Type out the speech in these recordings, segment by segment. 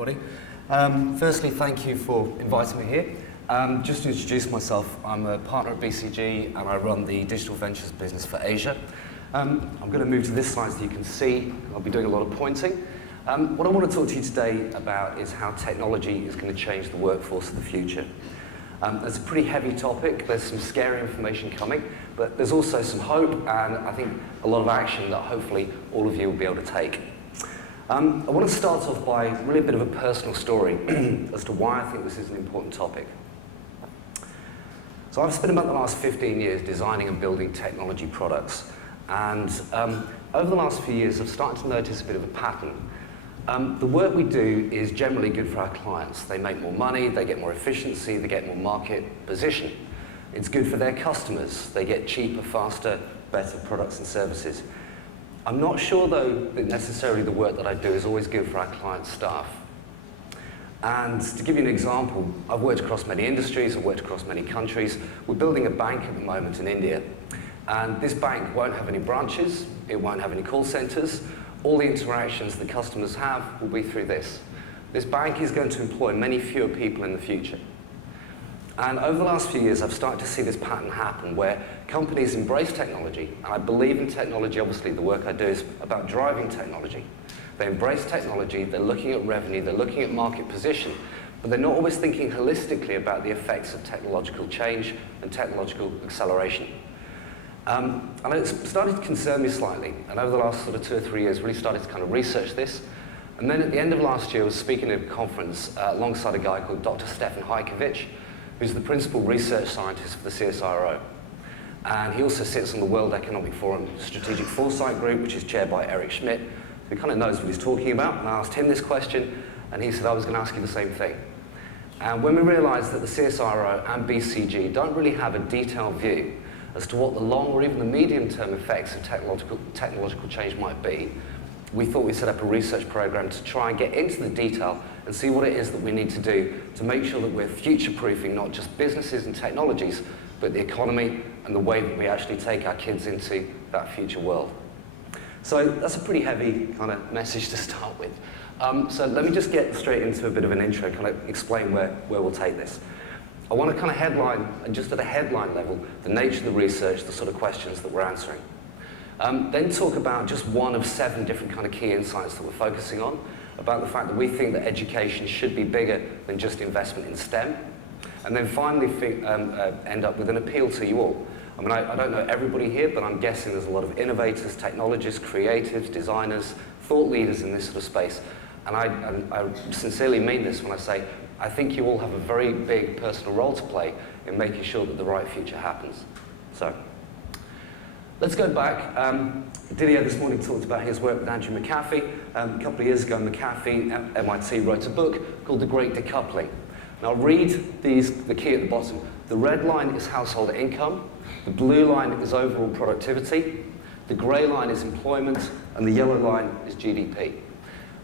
everybody. Firstly, thank you for inviting me here. Just to introduce myself, I'm a partner at BCG and I run the digital ventures business for Asia. I'm going to move to this slide so you can see. I'll be doing a lot of pointing. What I want to talk to you today about is how technology is going to change the workforce of the future. It's a pretty heavy topic. There's some scary information coming, but there's also some hope and I think a lot of action that hopefully all of you will be able to take. I want to start off by really a bit of a personal story as to why I think this is an important topic. So I've spent about the last 15 years designing and building technology products, and over the last few years I've started to notice a bit of a pattern. The work we do is generally good for our clients. They make more money, they get more efficiency, they get more market position. It's good for their customers. They get cheaper, faster, better products and services. I'm not sure, though, that necessarily the work that I do is always good for our client staff. And to give you an example, I've worked across many industries, I've worked across many countries. We're building a bank at the moment in India. And this bank won't have any branches, it won't have any call centers. All the interactions the customers have will be through this. This bank is going to employ many fewer people in the future. And over the last few years, I've started to see this pattern happen where companies embrace technology. And I believe in technology. Obviously, the work I do is about driving technology. They embrace technology, they're looking at revenue, they're looking at market position, but they're not always thinking holistically about the effects of technological change and technological acceleration. And it started to concern me slightly. And over the last sort of 2 or 3 years, really started to kind of research this. And then at the end of last year, I was speaking at a conference alongside a guy called Dr. Stefan Hajkovic, who's the principal research scientist for the CSIRO. And he also sits on the World Economic Forum Strategic Foresight Group, which is chaired by Eric Schmidt, who kind of knows what he's talking about. And I asked him this question, and he said, I was going to ask you the same thing. And when we realized that the CSIRO and BCG don't really have a detailed view as to what the long or even the medium-term effects of technological change might be, we thought we'd set up a research program to try and get into the detail and see what it is that we need to do to make sure that we're future-proofing not just businesses and technologies, but the economy and the way that we actually take our kids into that future world. So that's a pretty heavy kind of message to start with. So let me just get straight into a bit of an intro, kind of explain where we'll take this. I want to kind of headline, and just at a headline level, the nature of the research, the sort of questions that we're answering. Then talk about just one of 7 different kind of key insights that we're focusing on, about the fact that we think that education should be bigger than just investment in STEM. And then finally end up with an appeal to you all. I mean, I don't know everybody here, but I'm guessing there's a lot of innovators, technologists, creatives, designers, thought leaders in this sort of space. And I sincerely mean this when I say, I think you all have a very big personal role to play in making sure that the right future happens. So, let's go back. Didier this morning talked about his work with Andrew McAfee. A couple of years ago, McAfee at MIT wrote a book called The Great Decoupling. Now, read the key at the bottom. The red line is household income. The blue line is overall productivity. The grey line is employment. And the yellow line is GDP.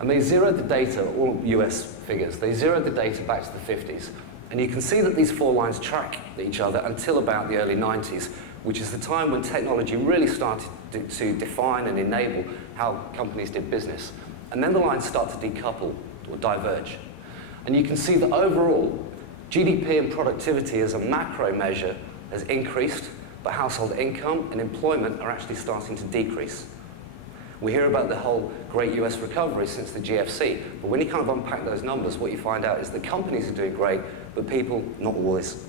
And they zeroed the data, all US figures, they zeroed the data back to the 50s. And you can see that these 4 lines track each other until about the early 90s, which is the time when technology really started to define and enable how companies did business. And then the lines start to decouple or diverge. And you can see that overall, GDP and productivity as a macro measure has increased, but household income and employment are actually starting to decrease. We hear about the whole great US recovery since the GFC, but when you kind of unpack those numbers, what you find out is that companies are doing great, but people, not always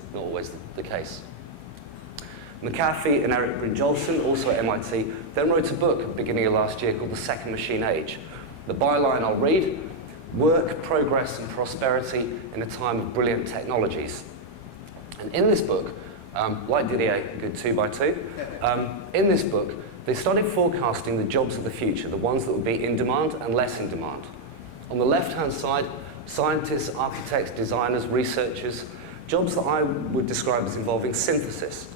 the case. McAfee and Eric Brynjolfsson, also at MIT, then wrote a book at the beginning of last year called The Second Machine Age. The byline I'll read, Work, Progress and Prosperity in a Time of Brilliant Technologies. And in this book, like Didier, a good 2x2, in this book, they started forecasting the jobs of the future, the ones that would be in demand and less in demand. On the left-hand side, scientists, architects, designers, researchers, jobs that I would describe as involving synthesis,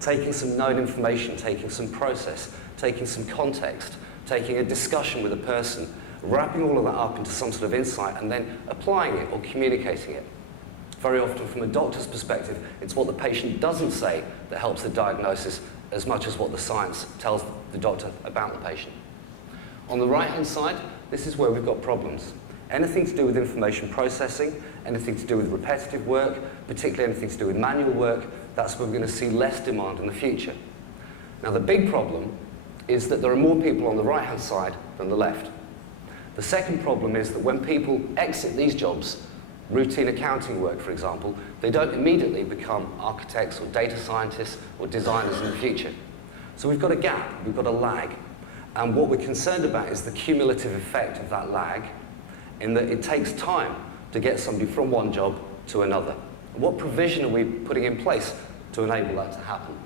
taking some known information, taking some process, taking some context, taking a discussion with a person, wrapping all of that up into some sort of insight and then applying it or communicating it. Very often from a doctor's perspective, it's what the patient doesn't say that helps the diagnosis as much as what the science tells the doctor about the patient. On the right-hand side, this is where we've got problems. Anything to do with information processing, anything to do with repetitive work, particularly anything to do with manual work, that's where we're going to see less demand in the future. Now, the big problem is that there are more people on the right-hand side than the left. The second problem is that when people exit these jobs, routine accounting work, for example, they don't immediately become architects or data scientists or designers in the future. So we've got a gap, we've got a lag. And what we're concerned about is the cumulative effect of that lag, in that it takes time to get somebody from one job to another. And what provision are we putting in place to enable that to happen?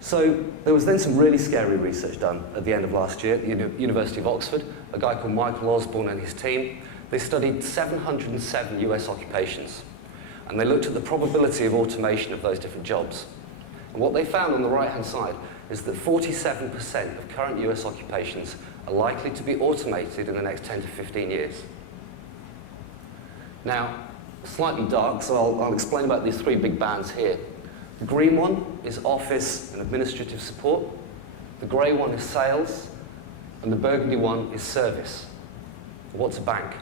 So there was then some really scary research done at the end of last year at the University of Oxford. A guy called Michael Osborne and his team, they studied 707 US occupations. And they looked at the probability of automation of those different jobs. And what they found on the right-hand side is that 47% of current US occupations are likely to be automated in the next 10 to 15 years. Now, slightly dark, so I'll explain about these three big bands here. The green one is office and administrative support. The grey one is sales. And the burgundy one is service. What's a bank?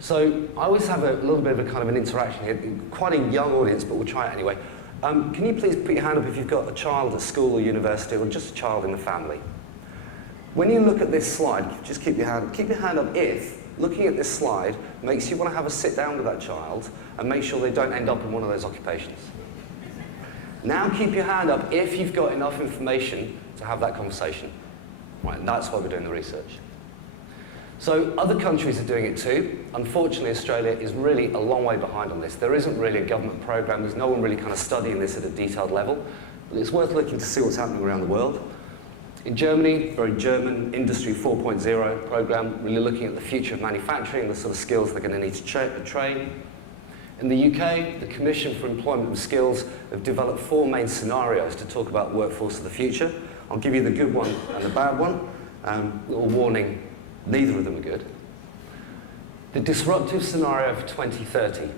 So I always have a little bit of a kind of an interaction here. Quite a young audience, but we'll try it anyway. Can you please put your hand up if you've got a child at school or university, or just a child in the family? When you look at this slide, just keep your hand up if looking at this slide makes you want to have a sit down with that child and make sure they don't end up in one of those occupations. Now keep your hand up if you've got enough information to have that conversation. Right, and that's why we're doing the research. So other countries are doing it too. Unfortunately, Australia is really a long way behind on this. There isn't really a government program. There's no one really kind of studying this at a detailed level. But it's worth looking to see what's happening around the world. In Germany, very German Industry 4.0 program, really looking at the future of manufacturing, the sort of skills they're going to need to train. In the UK, the Commission for Employment and Skills have developed 4 main scenarios to talk about workforce of the future. I'll give you the good one and the bad one. Little warning, neither of them are good. The disruptive scenario for 2030.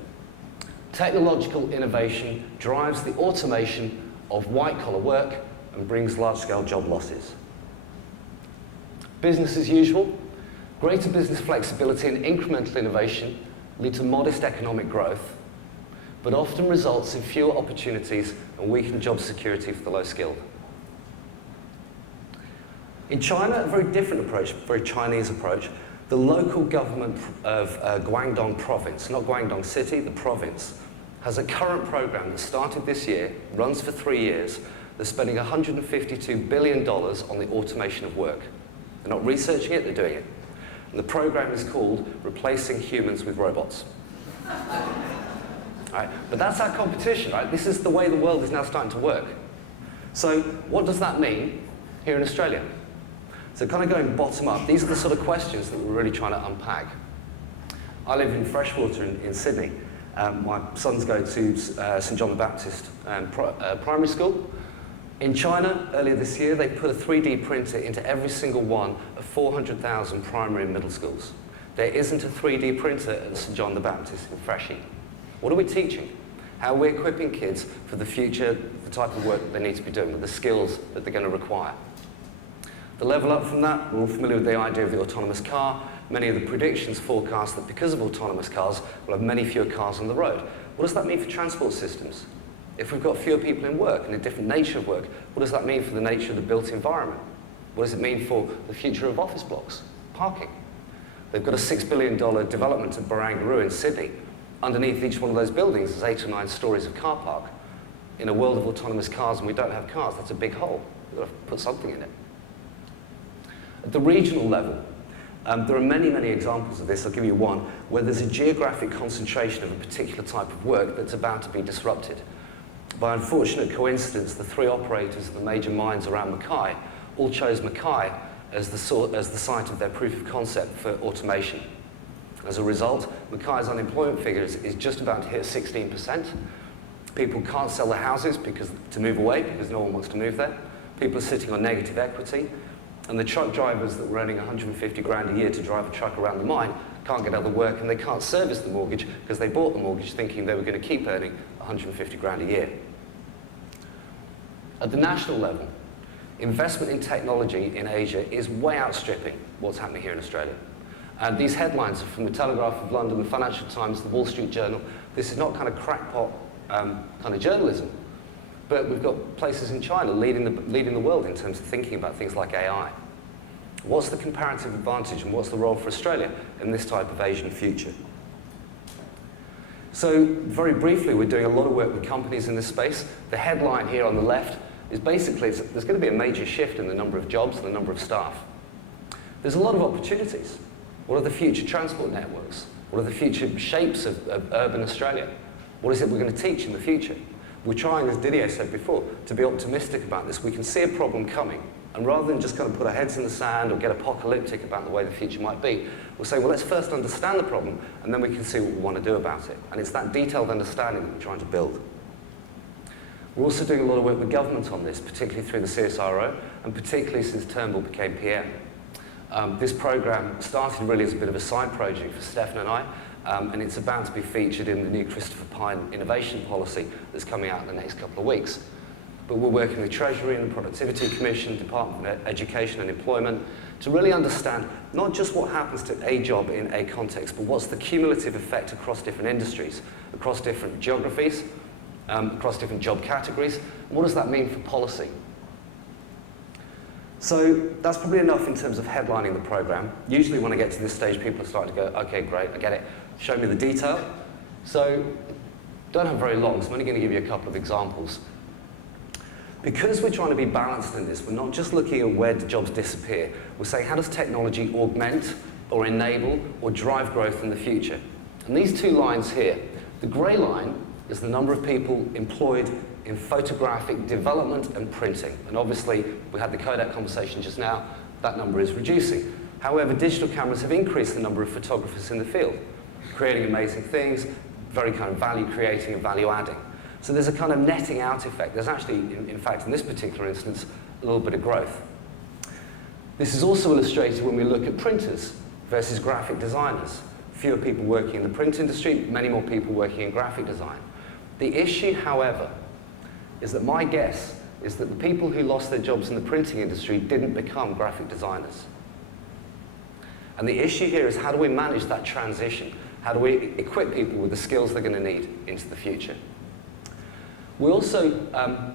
Technological innovation drives the automation of white-collar work and brings large-scale job losses. Business as usual. Greater business flexibility and incremental innovation lead to modest economic growth, but often results in fewer opportunities and weakened job security for the low-skilled. In China, a very different approach, a very Chinese approach. The local government of Guangdong province, not Guangdong city, the province, has a current program that started this year, runs for 3 years. They're spending $152 billion on the automation of work. They're not researching it, they're doing it. And the program is called Replacing Humans with Robots. Right? But that's our competition, right? This is the way the world is now starting to work. So what does that mean here in Australia? So kind of going bottom up, these are the sort of questions that we're really trying to unpack. I live in Freshwater in Sydney. My sons go to St John the Baptist primary school. In China, earlier this year, they put a 3D printer into every single one of 400,000 primary and middle schools. There isn't a 3D printer at St John the Baptist in Freshie. What are we teaching? How are we equipping kids for the future, the type of work that they need to be doing, with the skills that they're going to require? The level up from that, we're all familiar with the idea of the autonomous car. Many of the predictions forecast that because of autonomous cars, we'll have many fewer cars on the road. What does that mean for transport systems? If we've got fewer people in work and a different nature of work, what does that mean for the nature of the built environment? What does it mean for the future of office blocks? Parking. They've got a $6 billion development at Barangaroo in Sydney. Underneath each one of those buildings is 8 or 9 stories of car park. In a world of autonomous cars and we don't have cars, that's a big hole. We've got to put something in it. At the regional level, there are many, many examples of this. I'll give you one, where there's a geographic concentration of a particular type of work that's about to be disrupted. By unfortunate coincidence, the 3 operators of the major mines around Mackay all chose Mackay as the site of their proof of concept for automation. As a result, Mackay's unemployment figure is just about to hit 16%. People can't sell their houses to move away because no one wants to move there. People are sitting on negative equity. And the truck drivers that were earning 150 grand a year to drive a truck around the mine can't get other work, and they can't service the mortgage because they bought the mortgage thinking they were going to keep earning 150 grand a year. At the national level, investment in technology in Asia is way outstripping what's happening here in Australia. And these headlines are from the Telegraph of London, the Financial Times, the Wall Street Journal. This is not kind of crackpot kind of journalism. But we've got places in China leading the world in terms of thinking about things like AI. What's the comparative advantage and what's the role for Australia in this type of Asian future? So very briefly, we're doing a lot of work with companies in this space. The headline here on the left is basically there's going to be a major shift in the number of jobs and the number of staff. There's a lot of opportunities. What are the future transport networks? What are the future shapes of urban Australia? What is it we're going to teach in the future? We're trying, as Didier said before, to be optimistic about this. We can see a problem coming, and rather than just kind of put our heads in the sand or get apocalyptic about the way the future might be, we'll say, well, let's first understand the problem, and then we can see what we want to do about it. And it's that detailed understanding that we're trying to build. We're also doing a lot of work with government on this, particularly through the CSIRO, and particularly since Turnbull became PM. This program started really as a bit of a side project for Stefan and I, and it's about to be featured in the new Christopher Pyne innovation policy that's coming out in the next couple of weeks. But we're working with Treasury and the Productivity Commission, Department of Education and Employment, to really understand not just what happens to a job in a context, but what's the cumulative effect across different industries, across different geographies, across different job categories, and what does that mean for policy? So that's probably enough in terms of headlining the program. Usually when I get to this stage, people are starting to go, okay, great, I get it, show me the detail. So don't have very long, so I'm only going to give you a couple of examples. Because we're trying to be balanced in this, we're not just looking at where do jobs disappear, we're saying how does technology augment or enable or drive growth in the future? And these two lines here, the grey line is the number of people employed in photographic development and printing. And obviously, we had the Kodak conversation just now, that number is reducing. However, digital cameras have increased the number of photographers in the field, creating amazing things, very kind of value creating and value adding. So there's a kind of netting out effect. There's actually, in fact, in this particular instance, a little bit of growth. This is also illustrated when we look at printers versus graphic designers. Fewer people working in the print industry, many more people working in graphic design. The issue, however, is that my guess is that the people who lost their jobs in the printing industry didn't become graphic designers. And the issue here is how do we manage that transition? How do we equip people with the skills they're going to need into the future? We also,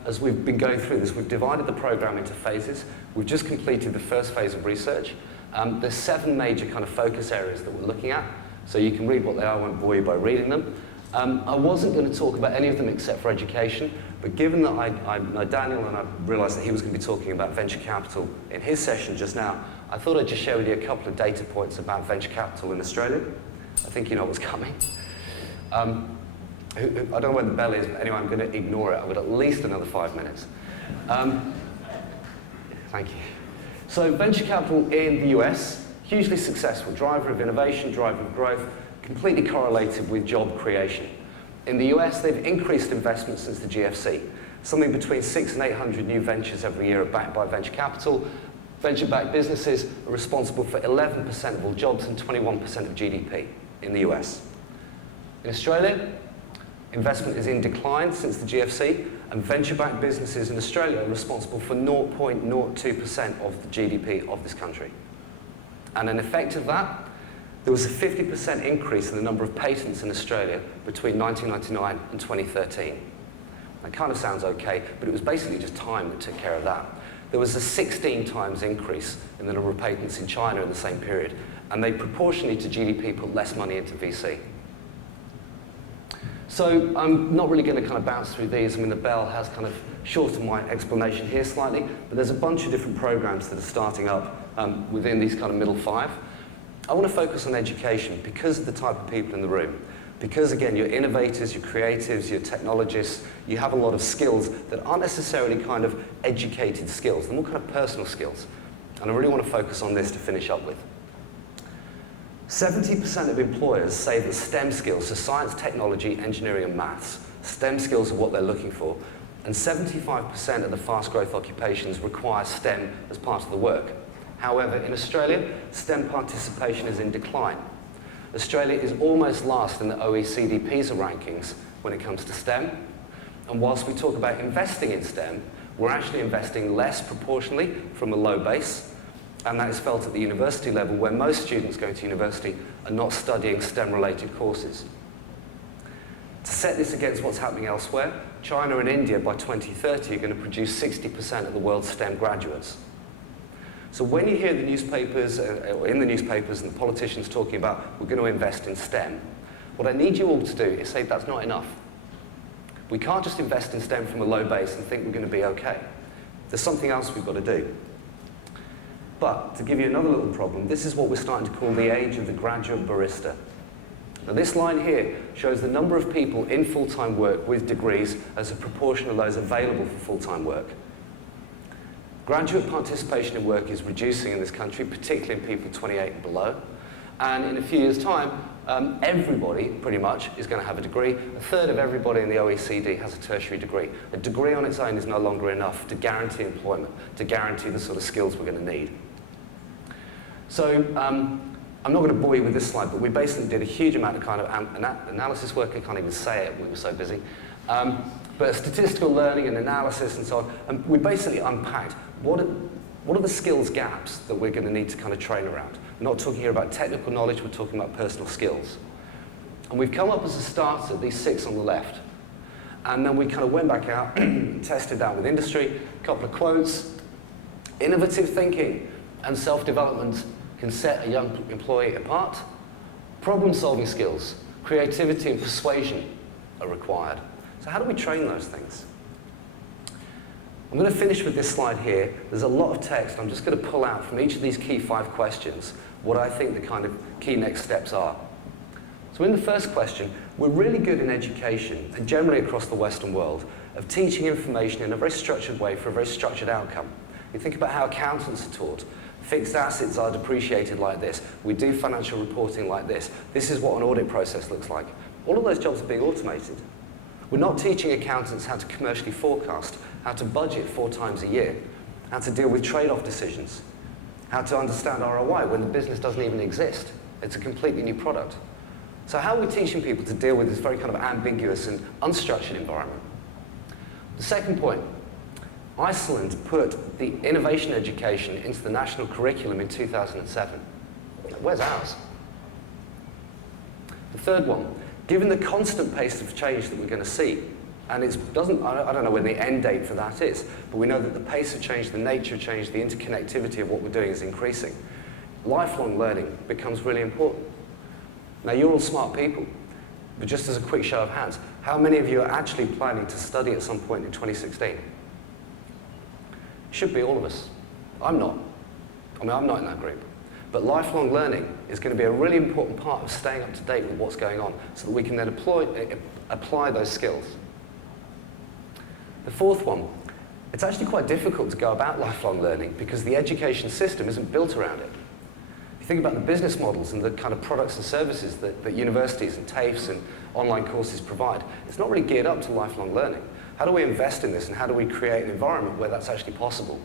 as we've been going through this, we've divided the program into phases. We've just completed the first phase of research. There's 7 major kind of focus areas that we're looking at. So you can read what they are, I won't bore you by reading them. I wasn't going to talk about any of them except for education, but given that I know Daniel and I realised that he was going to be talking about venture capital in his session just now, I thought I'd just share with you a couple of data points about venture capital in Australia. I think you know what's coming. I don't know where the bell is, but anyway, I'm going to ignore it. I've got at least another 5 minutes. Thank you. So venture capital in the US, hugely successful, driver of innovation, driver of growth, completely correlated with job creation. In the US, they've increased investment since the GFC. Something between 600 and 800 new ventures every year are backed by venture capital. Venture-backed businesses are responsible for 11% of all jobs and 21% of GDP in the US. In Australia, investment is in decline since the GFC, and venture-backed businesses in Australia are responsible for 0.02% of the GDP of this country. And an effect of that, there was a 50% increase in the number of patents in Australia between 1999 and 2013. That kind of sounds okay, but it was basically just time that took care of that. There was a 16 times increase in the number of patents in China in the same period, and they proportionally to GDP put less money into VC. So I'm not really going to kind of bounce through these. I mean, the bell has kind of shortened my explanation here slightly, but there's a bunch of different programs that are starting up within these kind of middle 5. I want to focus on education because of the type of people in the room. Because, again, you're innovators, you're creatives, you're technologists, you have a lot of skills that aren't necessarily kind of educated skills. They're more kind of personal skills. And I really want to focus on this to finish up with. 70% of employers say that STEM skills, so science, technology, engineering, and maths, STEM skills are what they're looking for. And 75% of the fast growth occupations require STEM as part of the work. However, in Australia, STEM participation is in decline. Australia is almost last in the OECD PISA rankings when it comes to STEM. And whilst we talk about investing in STEM, We're actually investing less proportionally from a low base, and that is felt at the university level, where most students going to university are not studying STEM-related courses. To set this against what's happening elsewhere, China and India by 2030 are going to produce 60% of the world's STEM graduates. So when you hear the newspapers, or in the newspapers, and the politicians talking about we're going to invest in STEM, what I need you all to do is say that's not enough. We can't just invest in STEM from a low base and think we're going to be okay. There's something else we've got to do. But to give you another little problem, this is what we're starting to call the age of the graduate barista. Now this line here shows the number of people in full-time work with degrees as a proportion of those available for full-time work. Graduate participation in work is reducing in this country, particularly in people 28 and below. And in a few years' time, everybody, pretty much, is going to have a degree. A third of everybody in the OECD has a tertiary degree. A degree on its own is no longer enough to guarantee employment, to guarantee the sort of skills we're going to need. So I'm not going to bore you with this slide, but we basically did a huge amount of kind of analysis work. I can't even say it, we were so busy. But statistical learning and analysis and so on. And we basically unpacked what are the skills gaps that we're going to need to kind of train around. We're not talking here about technical knowledge, we're talking about personal skills. And we've come up as a start at these 6 on the left. And then we kind of went back out, tested that with industry, a couple of quotes. Innovative thinking and self-development can set a young employee apart. Problem-solving skills, creativity and persuasion are required. So how do we train those things? I'm going to finish with this slide here. There's a lot of text. I'm just going to pull out from each of these key 5 questions what I think the kind of key next steps are. So in the first question, we're really good in education, and generally across the Western world, of teaching information in a very structured way for a very structured outcome. You think about how accountants are taught. Fixed assets are depreciated like this. We do financial reporting like this. This is what an audit process looks like. All of those jobs are being automated. We're not teaching accountants how to commercially forecast, how to budget 4 times a year, how to deal with trade-off decisions, how to understand ROI when the business doesn't even exist. It's a completely new product. So how are we teaching people to deal with this very kind of ambiguous and unstructured environment? The second point, Iceland put the innovation education into the national curriculum in 2007. Where's ours? The third one, given the constant pace of change that we're going to see, and I don't know when the end date for that is, but we know that the pace of change, the nature of change, the interconnectivity of what we're doing is increasing. Lifelong learning becomes really important. Now, you're all smart people, but just as a quick show of hands, how many of you are actually planning to study at some point in 2016? Should be all of us. I'm not. I'm not in that group. But lifelong learning is going to be a really important part of staying up to date with what's going on so that we can then apply those skills. The fourth one, it's actually quite difficult to go about lifelong learning because the education system isn't built around it. If you think about the business models and the kind of products and services that universities and TAFEs and online courses provide, it's not really geared up to lifelong learning. How do we invest in this, and how do we create an environment where that's actually possible?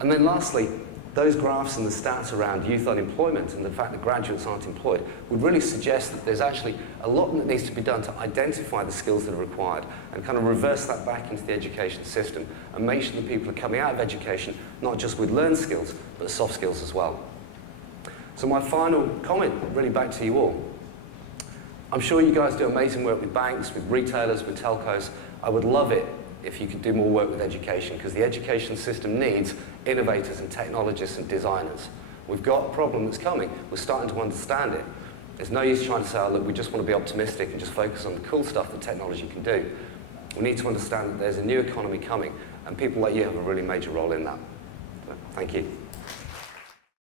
And then lastly, those graphs and the stats around youth unemployment and the fact that graduates aren't employed would really suggest that there's actually a lot that needs to be done to identify the skills that are required and kind of reverse that back into the education system and make sure that people are coming out of education not just with learned skills, but soft skills as well. So my final comment, really back to you all. I'm sure you guys do amazing work with banks, with retailers, with telcos. I would love it if you could do more work with education, because the education system needs innovators and technologists and designers. We've got a problem that's coming. We're starting to understand it. There's no use trying to say, oh, look, we just want to be optimistic and just focus on the cool stuff that technology can do. We need to understand that there's a new economy coming, and people like you have a really major role in that. So, thank you.